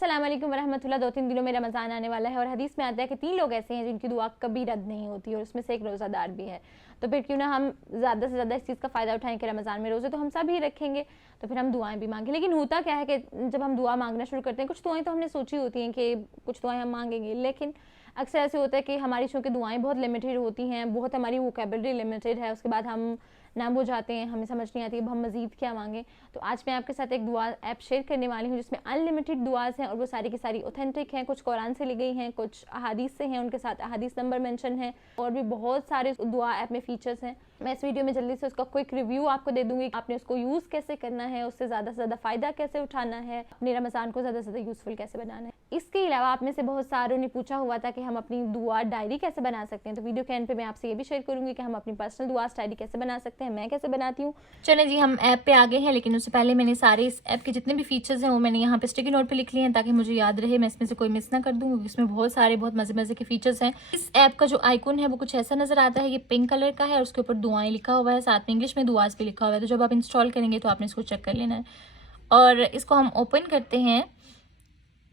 अस्सलाम वालेकुम वरहमतुल्लाह। 2-3 दिनों में रमज़ान आने वाला है और हदीस में आता है कि 3 लोग ऐसे हैं जिनकी दुआ कभी रद्द नहीं होती और उसमें से एक रोज़ादार भी है। तो फिर क्यों ना हम ज़्यादा से ज़्यादा इस चीज़ का फ़ायदा उठाएं कि रमज़ान में रोज़े तो हम सब ही रखेंगे, तो फिर हम दुआएं भी मांगें। लेकिन होता क्या है कि जब हम दुआ मांगना शुरू करते हैं, कुछ दुआएं तो हमने सोची होती हैं कि कुछ दुआएं हम मांगेंगे, लेकिन अक्सर ऐसे होता है कि हमारी चूँकि दुआएं बहुत लिमिटेड होती हैं, बहुत हमारी वोकेबलरी लिमिटेड है, उसके बाद हम नाम हो जाते हैं, हमें समझ नहीं आती अब हम मज़ीद क्या मांगें। तो आज मैं आपके साथ एक दुआ ऐप शेयर करने वाली हूँ जिसमें अनलिमिटेड दुआज़ हैं और वो सारी की सारी ऑथेंटिक हैं, कुछ कुरान से ली गई हैं, कुछ अहादीस से हैं, उनके साथ अहादीस नंबर मेंशन है और भी बहुत सारे दुआ ऐप में फीचर्स हैं। मैं इस वीडियो में जल्दी से उसका क्विक रिव्यू आपको दे दूंगी, आपने उसको यूज़ कैसे करना है, उससे ज़्यादा से ज़्यादा फ़ायदा कैसे उठाना है, अपने रमज़ान को ज़्यादा से ज़्यादा यूज़फुल कैसे बनाना है। इसके अलावा आप में से बहुत सारों ने पूछा हुआ था कि हम अपनी दुआ डायरी कैसे बना सकते हैं, तो वीडियो के एंड पे मैं आपसे ये भी शेयर करूंगी कि हम अपनी पर्सनल दुआ डायरी कैसे बना सकते हैं, मैं कैसे बनाती हूँ। चलें जी, हम ऐप पे आ गए हैं, लेकिन उससे पहले मैंने सारे इस ऐप के जितने भी फीचर्स हैं वो मैंने यहाँ पे स्टिकी नोट पे लिख लिए हैं ताकि मुझे याद रहे, मैं इसमें से कोई मिस ना कर दूँ क्योंकि इसमें बहुत सारे बहुत मज़े मज़े के फीचर्स हैं। इस ऐप का जो आइकन है वो कुछ ऐसा नज़र आता है, ये पिंक कलर का है और उसके ऊपर दुआएं लिखा हुआ है, साथ में इंग्लिश में दुआज भी लिखा हुआ है। तो जब आप इंस्टॉल करेंगे तो आपने इसको चेक कर लेना है और इसको हम ओपन करते हैं।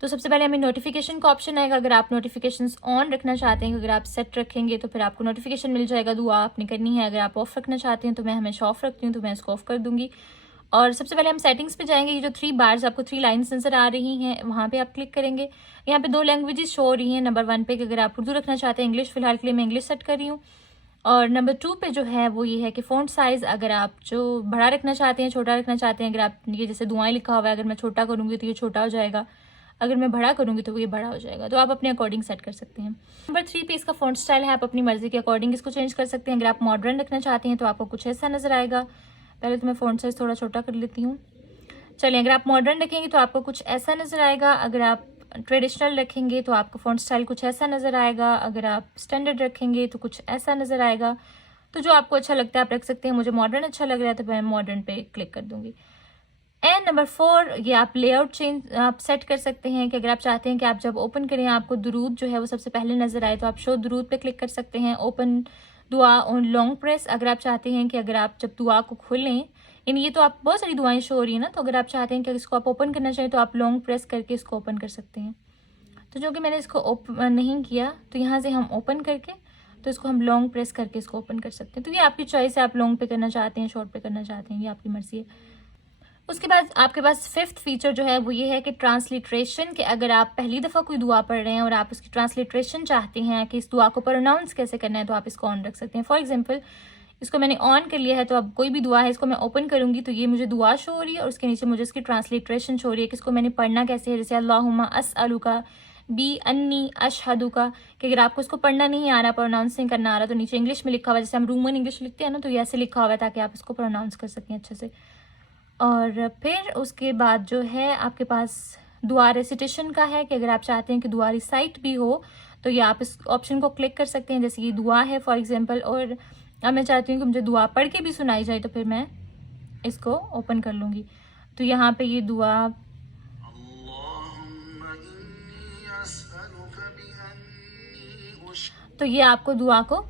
तो सबसे पहले हमें नोटिफिकेशन का ऑप्शन आएगा। अगर आप नोटिफिकेशंस ऑन रखना चाहते हैं, अगर आप सेट रखेंगे तो फिर आपको नोटिफिकेशन मिल जाएगा, दुआ आपने करनी है। अगर आप ऑफ रखना चाहते हैं तो मैं हमेशा ऑफ रखती हूँ, तो मैं इसको ऑफ कर दूंगी। और सबसे पहले हम सेटिंग्स पे जाएंगे। ये जो 3 बार्स आपको 3 लाइन्स नजर आ रही हैं, वहाँ पे आप क्लिक करेंगे। यहाँ पे 2 लैंग्वेजेस शो हो रही हैं। नंबर 1 पे कि अगर आप उर्दू रखना चाहते हैं, इंग्लिश, फिलहाल के लिए मैं इंग्लिश सेट कर रही हूँ। और नंबर 2 पे जो है वो ये है कि फ़ॉन्ट साइज़, अगर आप जो बड़ा रखना चाहते हैं, छोटा रखना चाहते हैं, अगर आप ये जैसे दुआएं लिखा हुआ है, अगर मैं छोटा करूँगी तो ये छोटा हो जाएगा, अगर मैं बड़ा करूँगी तो वो ये बड़ा हो जाएगा। तो आप अपने अकॉर्डिंग सेट कर सकते हैं। नंबर 3 पे इसका फ़ॉन्ट स्टाइल है, आप अपनी मर्जी के अकॉर्डिंग इसको चेंज कर सकते हैं। अगर आप मॉडर्न रखना चाहते हैं तो आपको कुछ ऐसा नज़र आएगा। पहले तो मैं फ़ॉन्ट साइज़ थोड़ा छोटा कर लेती हूँ। चलिए, अगर आप मॉडर्न रखेंगे तो आपको कुछ ऐसा नज़र आएगा। अगर आप ट्रेडिशनल रखेंगे तो आपका फ़ॉन्ट स्टाइल कुछ ऐसा नज़र आएगा। अगर आप स्टैंडर्ड रखेंगे तो कुछ ऐसा नज़र आएगा। तो जो आपको अच्छा लगता है आप रख सकते हैं। मुझे मॉडर्न अच्छा लग रहा है तो मैं मॉडर्न पे क्लिक कर दूंगी। एंड नंबर 4, ये आप लेआउट चेंज आप सेट कर सकते हैं कि अगर आप चाहते हैं कि आप जब ओपन करें आपको दुरूद जो है वो सबसे पहले नज़र आए, तो आप शो दुरूद पे क्लिक कर सकते हैं। ओपन दुआ ऑन लॉन्ग प्रेस, अगर आप चाहते हैं कि अगर आप जब दुआ को खोलें, यानी ये तो आप बहुत सारी दुआएं शो हो रही है ना, तो अगर आप चाहते हैं कि इसको आप ओपन करना चाहें तो आप लॉन्ग प्रेस करके इसको ओपन कर सकते हैं। तो जो कि मैंने इसको ओपन नहीं किया, तो यहाँ से हम ओपन करके तो इसको हम लॉन्ग प्रेस करके इसको ओपन कर सकते हैं। तो ये आपकी चॉइस है, आप लॉन्ग पे करना चाहते हैं, शॉर्ट पे करना चाहते हैं, ये आपकी मर्जी है। उसके बाद आपके पास 5th फीचर जो है वो ये है कि ट्रांसलिट्रेशन, कि अगर आप पहली दफ़ा कोई दुआ पढ़ रहे हैं और आप उसकी ट्रांसलिट्रेशन चाहते हैं कि इस दुआ को प्रोनाउंस कैसे करना है, तो आप इसको ऑन रख सकते हैं। फॉर एग्जांपल, इसको मैंने ऑन कर लिया है, तो अब कोई भी दुआ है इसको मैं ओपन करूंगी तो ये मुझे दुआ शो हो रही है और उसके नीचे मुझे इसकी ट्रांसलिट्रेशन शो हो रही है कि इसको मैंने पढ़ना कैसे है। जैसे अल्लाहुम्मा अस्अलुका बी अन्नी अशहदु का, कि अगर आपको इसको पढ़ना नहीं आ रहा, प्रोनाउंस नहीं करना आ रहा, तो नीचे इंग्लिश में लिखा हुआ है, जैसे हम रोमन इंग्लिश लिखते हैं ना, तो ये ऐसे लिखा हुआ है ताकि आप इसको प्रोनाउंस कर सकें अच्छे से। और फिर उसके बाद जो है आपके पास दुआ रेसिटेशन का है कि अगर आप चाहते हैं कि दुआ रिसाइट भी हो तो ये आप इस ऑप्शन को क्लिक कर सकते हैं। जैसे ये दुआ है फॉर एग्जांपल, और अब मैं चाहती हूँ कि मुझे दुआ पढ़ के भी सुनाई जाए, तो फिर मैं इसको ओपन कर लूँगी। तो यहाँ पे ये दुआ, तो ये आपको दुआ को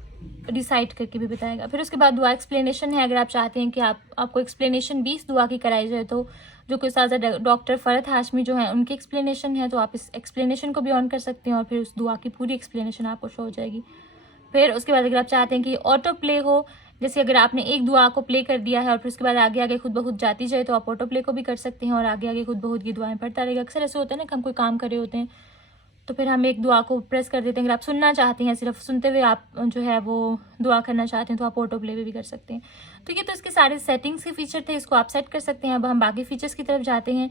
डिसाइड करके भी बताएगा। फिर उसके बाद दुआ एक्सप्लेनेशन है। अगर आप चाहते हैं कि आपको एक्सप्लेनेशन भी इस दुआ की कराई जाए, तो जो कि उस्ताद डॉक्टर फ़रहत हाशमी जो हैं उनकी एक्सप्लेनेशन है, तो आप इस एक्सप्लेनेशन को भी ऑन कर सकते हैं और फिर उस दुआ की पूरी एक्सप्लेनेशन आपको शो हो जाएगी। फिर उसके बाद अगर आप चाहते हैं कि ऑटो प्ले हो, जैसे अगर आपने एक दुआ को प्ले कर दिया है और फिर उसके बाद आगे आगे खुद ब खुद जाती जाए, तो आप ऑटो प्ले को भी कर सकते हैं और आगे आगे खुद ब खुद की दुआएं पढ़ता रहेगा। अक्सर ऐसे होता है ना कि हम कोई काम कर रहे होते हैं तो फिर हम एक दुआ को प्रेस कर देते हैं। अगर आप सुनना चाहते हैं, सिर्फ सुनते हुए आप जो है वो दुआ करना चाहते हैं, तो आप ऑटो प्ले भी कर सकते हैं। तो ये तो इसके सारे सेटिंग्स के फीचर थे, इसको आप सेट कर सकते हैं। अब हम बाकी फीचर्स की तरफ जाते हैं।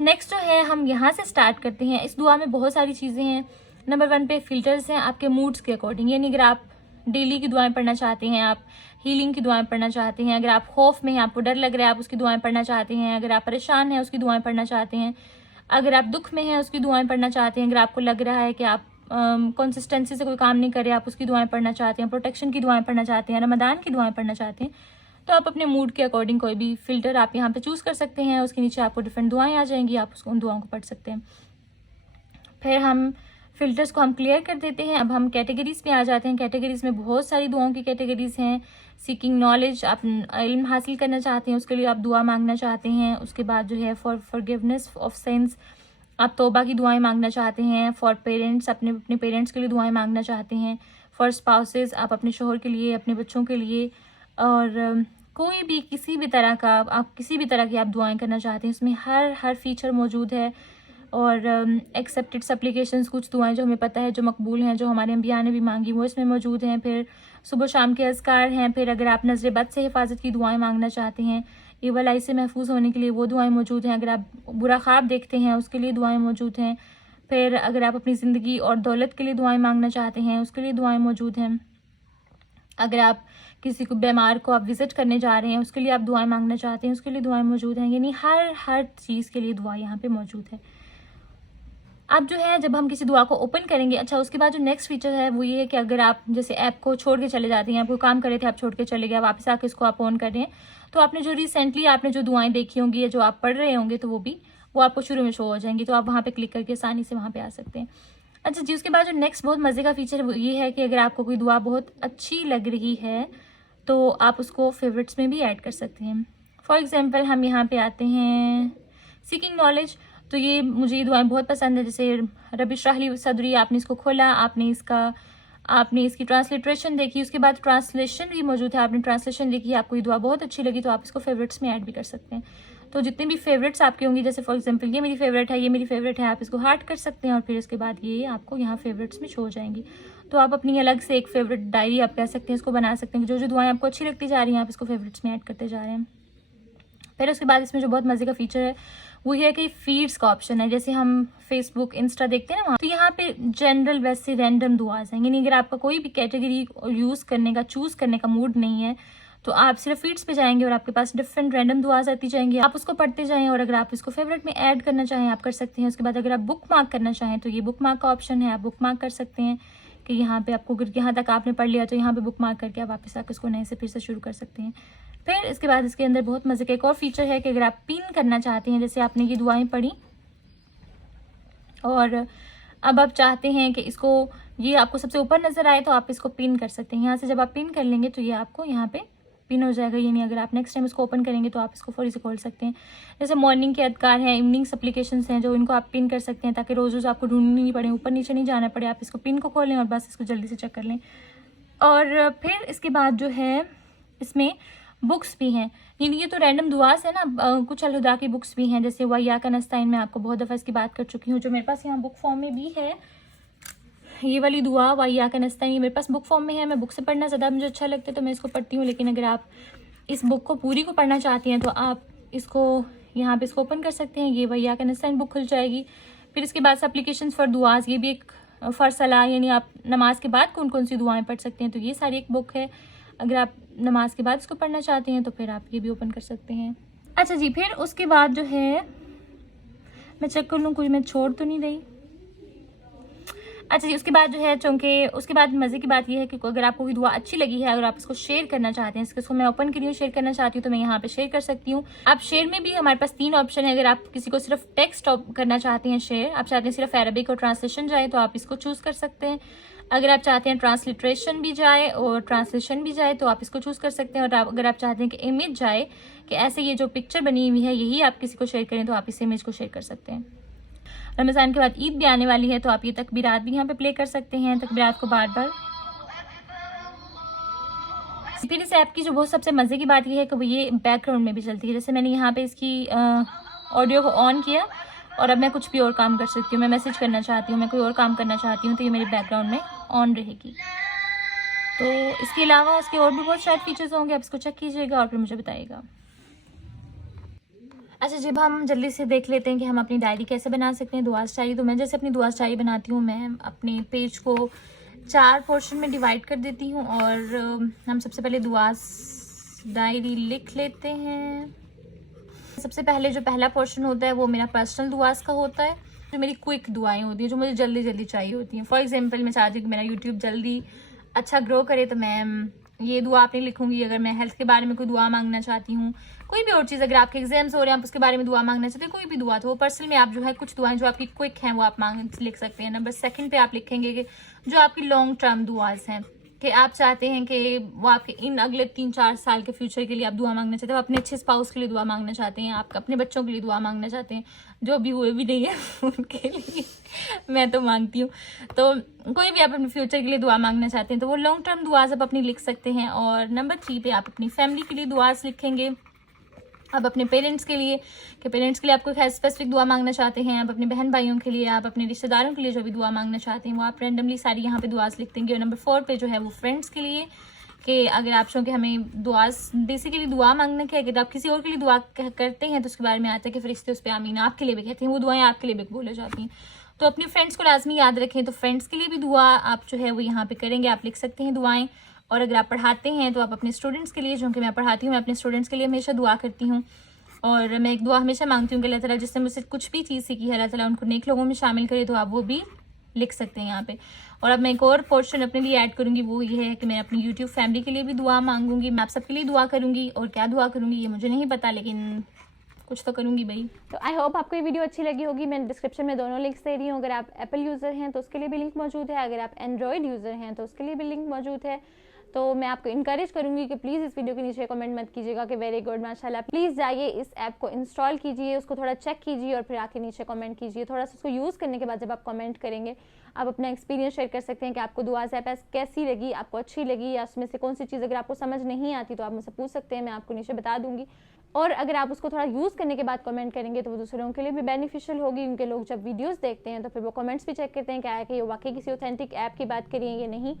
नेक्स्ट जो है हम यहाँ से स्टार्ट करते हैं। इस दुआ में बहुत सारी चीज़ें हैं। नंबर 1 पे फिल्टर्स हैं आपके मूड्स के अकॉर्डिंग, यानी अगर आप डेली की दुआएं पढ़ना चाहते हैं, आप हीलिंग की दुआएं पढ़ना चाहते हैं, अगर आप खौफ में हैं, आपको डर लग रहा है, आप उसकी दुआएं पढ़ना चाहते हैं, अगर आप परेशान हैं उसकी दुआएं पढ़ना चाहते हैं, अगर आप दुख में हैं उसकी दुआएं पढ़ना चाहते हैं, अगर आपको लग रहा है कि आप कंसिस्टेंसी से कोई काम नहीं कर रहे, आप उसकी दुआएं पढ़ना चाहते हैं, प्रोटेक्शन की दुआएं पढ़ना चाहते हैं, रमदान की दुआएं पढ़ना चाहते हैं, तो आप अपने मूड के अकॉर्डिंग कोई भी फिल्टर आप यहाँ पे चूज़ कर सकते हैं। उसके नीचे आपको डिफरेंट दुआएं आ जाएंगी, आप उसको उन दुआओं को पढ़ सकते हैं। फिर हम फिल्टर्स को हम क्लियर कर देते हैं। अब हम कैटेगरीज पे आ जाते हैं। कैटेगरीज में बहुत सारी दुआओं की कैटेगरीज हैं। सीकिंग नॉलेज, आप इल्म हासिल करना चाहते हैं, उसके लिए आप दुआ मांगना चाहते हैं। उसके बाद जो है फॉर फॉरगिवनेस ऑफ सिंस, आप तौबा की दुआएं मांगना चाहते हैं, फॉर पेरेंट्स, अपने अपने पेरेंट्स के लिए दुआएं मांगना चाहते हैं, फॉर स्पाउसेस, आप अपने शोहर के लिए, अपने बच्चों के लिए, और कोई भी किसी भी तरह का आप किसी भी तरह की आप दुआएं करना चाहते हैं, इसमें हर फीचर मौजूद है। और एक्सेप्टेड सप्लिकेशंस, कुछ दुआएं जो हमें पता है जो मकबूल हैं, जो हमारे अंबिया ने भी मांगी, वो इसमें मौजूद हैं। फिर सुबह शाम के अज़कार हैं। फिर अगर आप नज़र बद से हिफाजत की दुआएं मांगना चाहते हैं, एवल आई से महफूज होने के लिए वो दुआएं मौजूद हैं। अगर आप बुरा ख्वाब देखते हैं उसके लिए दुआएं मौजूद हैं। फिर अगर आप अपनी ज़िंदगी और दौलत के लिए दुआएं मांगना चाहते हैं उसके लिए दुआएं मौजूद हैं। अगर आप किसी को बीमार को आप विज़िट करने जा रहे हैं उसके लिए आप दुआएं मांगना चाहते हैं उसके लिए दुआएं मौजूद हैं। यानी हर चीज़ के लिए दुआ यहाँ पे मौजूद है। अब जो है जब हम किसी दुआ को ओपन करेंगे, अच्छा उसके बाद जो नेक्स्ट फीचर है वो ये है कि अगर आप जैसे ऐप को छोड़ के चले जाते हैं, आप कोई काम कर रहे थे, आप छोड़ के चले गए, वापस आके इसको आप ऑन कर रहे हैं, तो आपने जो रिसेंटली आपने जो दुआएं देखी होंगी या जो आप पढ़ रहे होंगे तो वो आपको शुरू में शो हो जाएंगी। तो आप वहाँ पे क्लिक करके आसानी से वहाँ पे आ सकते हैं। अच्छा जी, उसके बाद जो नेक्स्ट बहुत मज़े का फीचर है वो ये है कि अगर आपको कोई दुआ बहुत अच्छी लग रही है तो आप उसको फेवरेट्स में भी ऐड कर सकते हैं। फॉर एग्जाम्पल हम यहाँ पे आते हैं सीकिंग नॉलेज, तो ये मुझे ये दुआएं बहुत पसंद है। जैसे रब इश्रह ली सदरी, आपने इसको खोला, आपने इसकी ट्रांसलिट्रेशन देखी, उसके बाद ट्रांसलेशन भी मौजूद है, आपने ट्रांसलेशन देखी, आपको ये दुआ बहुत अच्छी लगी तो आप इसको फेवरेट्स में ऐड भी कर सकते हैं। तो जितने भी फेवरेट्स आपके होंगी, जैसे फॉर एग्जांपल ये मेरी फेवरेट है, ये मेरी फेवरेट है, आप इसको हार्ट कर सकते हैं और फिर इसके बाद ये आपको यहाँ फेवरेट्स में शो हो जाएंगी। तो आप अपनी अलग से एक फेवरेट डायरी आप कह सकते हैं, इसको बना सकते हैं। जो दुआएं आपको अच्छी लगती जा रही हैं आप इसको फेवरेट्स में ऐड करते जा रहे हैं। फिर उसके बाद इसमें जो बहुत मज़े का फीचर है वो ये है कि फीड्स का ऑप्शन है। जैसे हम फेसबुक, इंस्टा देखते हैं ना, वहाँ तो यहाँ पे जनरल वैसे रैंडम दुआज हैं। यानी अगर आपका कोई भी कैटेगरी चूज़ करने का मूड नहीं है तो आप सिर्फ फीड्स पे जाएंगे और आपके पास डिफरेंट रैंडम दुआज आती जाएंगी, आप उसको पढ़ते जाएं। और अगर आप इसको फेवरेट में ऐड करना चाहें आप कर सकते हैं। उसके बाद अगर आप बुक मार्क करना चाहें तो ये बुक मार्क का ऑप्शन है, आप बुक मार्क कर सकते हैं कि यहाँ पे आपको यहाँ तक आपने पढ़ लिया तो यहाँ पे बुक मार्क करके आप वापस आकर इसको नए से फिर से शुरू कर सकते हैं। फिर इसके बाद इसके अंदर बहुत मजे का एक और फीचर है कि अगर आप पिन करना चाहते हैं, जैसे आपने ये दुआएं पढ़ी और अब आप चाहते हैं कि इसको ये आपको सबसे ऊपर नजर आए तो आप इसको पिन कर सकते हैं। यहाँ से जब आप पिन कर लेंगे तो ये आपको यहाँ पे पिन हो जाएगा। यानी अगर आप नेक्स्ट टाइम इसको ओपन करेंगे तो आप इसको फौरी से खोल सकते हैं। जैसे मॉर्निंग के अदकार हैं, इवनिंग एप्लीकेशंस हैं जो इनको आप पिन कर सकते हैं ताकि रोज़ आपको ढूंढनी नहीं पड़े, ऊपर नीचे नहीं जाना पड़े। आप इसको पिन को खोलें और बस इसको जल्दी से चेक कर लें। और फिर इसके बाद जो है इसमें बुक्स भी हैं। ये तो रैंडम दुआस है ना, कुछ अलहुदा की बुक्स भी हैं। जैसे वइयाका नस्ताइन, मैं आपको बहुत दफ़ा इसकी बात कर चुकी हूँ, जो मेरे पास यहाँ बुक फॉर्म में भी है। ये वाली दुआ वइयाका नस्ताइन ये मेरे पास बुक फॉर्म में है। मैं बुक से पढ़ना ज़्यादा मुझे अच्छा लगता है तो मैं इसको पढ़ती हूँ। लेकिन अगर आप इस बुक को पूरी को पढ़ना चाहती हैं तो आप इसको यहाँ पे इसको ओपन कर सकते हैं। ये वइयाका नस्ताइन बुक खुल जाएगी। फिर इसके बाद एप्लीकेशंस फॉर दुआस, ये भी एक फॉर सलाह, यानी आप नमाज के बाद कौन कौन सी दुआएं पढ़ सकते हैं, तो ये सारी एक बुक है। अगर आप नमाज के बाद इसको पढ़ना चाहते हैं तो फिर आप ये भी ओपन कर सकते हैं। अच्छा जी, फिर उसके बाद जो है मैं चेक कर लूँ कुछ मैं छोड़ तो नहीं रही। अच्छा जी, उसके बाद जो है चूँकि उसके बाद मज़े की बात यह है कि अगर आपको कोई दुआ अच्छी लगी है, अगर आप इसको शेयर करना चाहते हैं, इसको मैं ओपन करी हूँ, शेयर करना चाहती हूँ तो मैं यहाँ पे शेयर कर सकती हूँ। आप शेयर में भी हमारे पास 3 ऑप्शन है। अगर आप किसी को सिर्फ टेक्स्ट करना चाहते हैं शेयर, आप चाहते हैं सिर्फ अरबिक और ट्रांसलेशन जाए तो आप इसको चूज़ कर सकते हैं। अगर आप चाहते हैं ट्रांसलिट्रेशन भी जाए और ट्रांसलेशन भी जाए तो आप इसको चूज़ कर सकते हैं। और अगर आप चाहते हैं कि इमेज जाए, कि ऐसे ये जो पिक्चर बनी हुई है यही आप किसी को शेयर करें, तो आप इस इमेज को शेयर कर सकते हैं। रमज़ान के बाद ईद भी आने वाली है तो आप ये तकबीरात भी यहाँ पे प्ले कर सकते हैं, तकबीरात को बार बार। फिर इस ऐप की जो बहुत सबसे मज़े की बात ये है कि वो ये बैकग्राउंड में भी चलती है। जैसे मैंने यहाँ पे इसकी ऑडियो को ऑन किया और अब मैं कुछ भी और काम कर सकती हूँ। मैं मैसेज करना चाहती हूँ, मैं कोई और काम करना चाहती हूँ तो ये मेरे बैकग्राउंड में ऑन रहेगी। तो इसके अलावा इसके और भी बहुत शायद फीचर्स होंगे, आप इसको चेक कीजिएगा और फिर मुझे बताइएगा। अच्छा, जब हम जल्दी से देख लेते हैं कि हम अपनी डायरी कैसे बना सकते हैं, दुआस डायरी। तो मैं जैसे अपनी दुआस डायरी बनाती हूँ, मैं अपने पेज को 4 पोर्शन में डिवाइड कर देती हूँ और हम सबसे पहले दुआस डायरी लिख लेते हैं। सबसे पहले जो पहला पोर्शन होता है वो मेरा पर्सनल दुआस का होता है, जो मेरी क्विक दुआएं होती हैं, जो मुझे जल्दी जल्दी चाहिए होती हैं। फॉर एग्जांपल मैं चाहती हूँ कि मेरा यूट्यूब जल्दी अच्छा ग्रो करे तो मैं ये दुआ अपनी लिखूंगी। अगर मैं हेल्थ के बारे में कोई दुआ मांगना चाहती हूँ, कोई भी और चीज़, अगर आपके एग्जाम्स हो रहे हैं आप उसके बारे में दुआ मांगना चाहते हैं, कोई भी दुआ, तो वो पर्सनल में आप जो है कुछ दुआएं जो आपकी क्विक हैं वो आप लिख सकते हैं। नंबर 2 पे आप लिखेंगे कि जो आपकी लॉन्ग टर्म दुआज हैं, कि आप चाहते हैं कि वो आपके इन अगले 3-4 साल के फ्यूचर के लिए आप दुआ मांगना चाहते हैं, अपने अच्छे स्पाउस के लिए दुआ मांगना चाहते हैं, आप अपने बच्चों के लिए दुआ मांगना चाहते हैं, जो अभी हुए भी नहीं है उनके लिए मैं तो मांगती हूँ। तो कोई भी आप अपने फ्यूचर के लिए दुआ मांगना चाहते हैं तो वो लॉन्ग टर्म दुआज आप अपनी लिख सकते हैं। और नंबर 3 पे आप अपनी फैमिली के लिए दुआज लिखेंगे। आप अपने पेरेंट्स के लिए कि पेरेंट्स के लिए आपको स्पेसिफिक दुआ मांगना चाहते हैं, आप अपने बहन भाइयों के लिए, आप अपने रिश्तेदारों के लिए जो भी दुआ मांगना चाहते हैं वो आप रैंडमली सारी यहाँ पे दुआस लिख देंगे। और नंबर 4 पे जो है वो फ्रेंड्स के लिए कि अगर आप चाहो कि हमें दुआस बेसिकली दुआ मांगना क्या है, अगर आप किसी और के लिए दुआ करते हैं तो उसके बारे में आता है कि फरिश्ते उस पर आमीन आपके लिए भी कहते हैं, वो दुआएं आपके लिए भी बोले जाती हैं। तो अपने फ्रेंड्स को लाजमी याद रखें। तो फ्रेंड्स के लिए भी दुआ आप जो है वो यहाँ पे करेंगे, आप लिख सकते हैं दुआएं। और अगर आप पढ़ाते हैं तो आप अपने स्टूडेंट्स के लिए, जो कि मैं पढ़ाती हूँ, मैं अपने स्टूडेंट्स के लिए हमेशा दुआ करती हूँ। और मैं एक दुआ हमेशा मांगती हूँ कि अल्लाह ताला जिसने मुझसे कुछ भी चीज़ सीखी है अल्लाह ताला उनको नेक लोगों में शामिल करे, तो आप वो भी लिख सकते हैं यहाँ पे। और अब मैं एक और पोर्शन अपने लिए ऐड करूँगी, वो ये है कि मैं अपनी यूट्यूब फैमिली के लिए भी दुआ मांगूंगी। मैं आप सबके लिए दुआ करूँगी, और क्या दुआ करूँगी ये मुझे नहीं पता, लेकिन कुछ तो करूँगी भाई। तो आई होप आपको ये वीडियो अच्छी लगी होगी। मैं डिस्क्रिप्शन में दोनों लिंक्स दे रही हूँ। अगर आप एप्पल यूज़र हैं तो उसके लिए भी लिंक मौजूद है, अगर आप एंड्रॉयड यूज़र हैं तो उसके लिए भी लिंक मौजूद है। तो मैं आपको इनकरेज करूंगी कि प्लीज़ इस वीडियो के नीचे कमेंट मत कीजिएगा कि वेरी गुड माशाल्लाह। प्लीज़ जाइए इस ऐप को इंस्टॉल कीजिए, उसको थोड़ा चेक कीजिए और फिर आके नीचे कमेंट कीजिए। थोड़ा सा उसको यूज़ करने के बाद जब आप कमेंट करेंगे आप अपना एक्सपीरियंस शेयर कर सकते हैं कि आपको दुआज़ ऐप कैसी लगी, आपको अच्छी लगी, या उसमें से कौन सी चीज़ अगर आपको समझ नहीं आती तो आप मुझसे पूछ सकते हैं, मैं आपको नीचे बता दूंगी। और अगर आप उसको थोड़ा यूज़ करने के बाद कमेंट करेंगे तो वो दूसरों के लिए भी बेनिफिशियल होगी, उनके लोग जब वीडियोस देखते हैं तो फिर वो कमेंट्स भी चेक करते हैं क्या है कि ये वाकई किसी ऑथेंटिक ऐप की बात करिए या नहीं।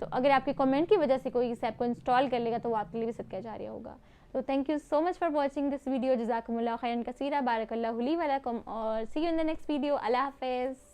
तो अगर आपके कमेंट की वजह से कोई इस ऐप को इंस्टॉल कर लेगा तो वो आपके लिए भी सदका जारिया होगा। तो thank you so much for watching this video. जज़ाकुमुल्लाह खैरन कसीरा, बारकल्लाहु ली व लकुम, और see you in the next video. अल्लाह हाफ़िज़।